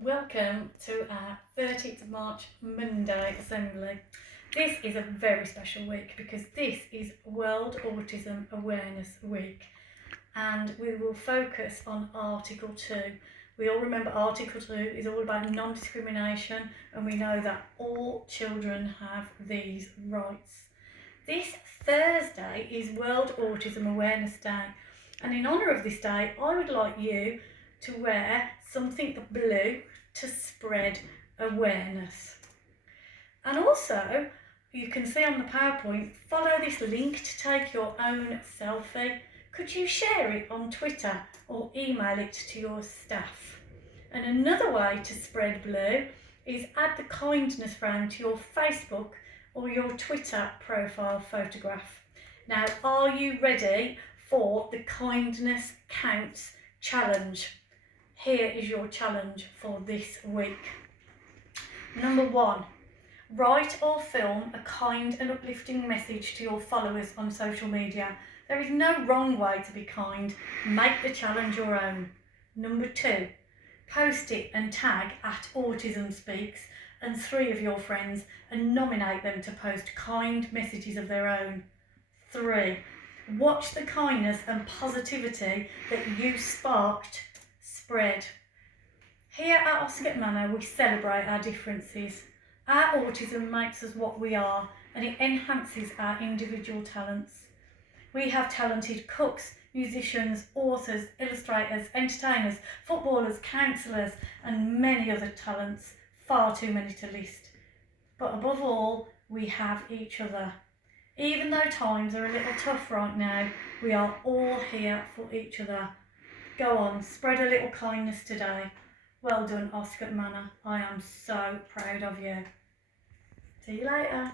Welcome to our 30th of March Monday Assembly. This is a very special week because this is World Autism Awareness Week and we will focus on Article 2. We all remember Article 2 is all about non-discrimination and we know that all children have these rights. This Thursday is World Autism Awareness Day and in honour of this day I would like you to wear something blue to spread awareness. And also, you can see on the PowerPoint, follow this link to take your own selfie. Could you share it on Twitter or email it to your staff? And another way to spread blue is add the kindness frame to your Facebook or your Twitter profile photograph. Now, are you ready for the Kindness Counts challenge? Here is your challenge for this week. Number 1, write or film a kind and uplifting message to your followers on social media. There is no wrong way to be kind. Make the challenge your own. Number 2, post it and tag @AutismSpeaks and 3 of your friends and nominate them to post kind messages of their own. 3, watch the kindness and positivity that you sparked spread. Here at Oscar Manor, we celebrate our differences. Our autism makes us what we are and it enhances our individual talents. We have talented cooks, musicians, authors, illustrators, entertainers, footballers, counsellors and many other talents, far too many to list. But above all, we have each other. Even though times are a little tough right now, we are all here for each other. Go on, spread a little kindness today. Well done, Oscar Manor. I am so proud of you. See you later.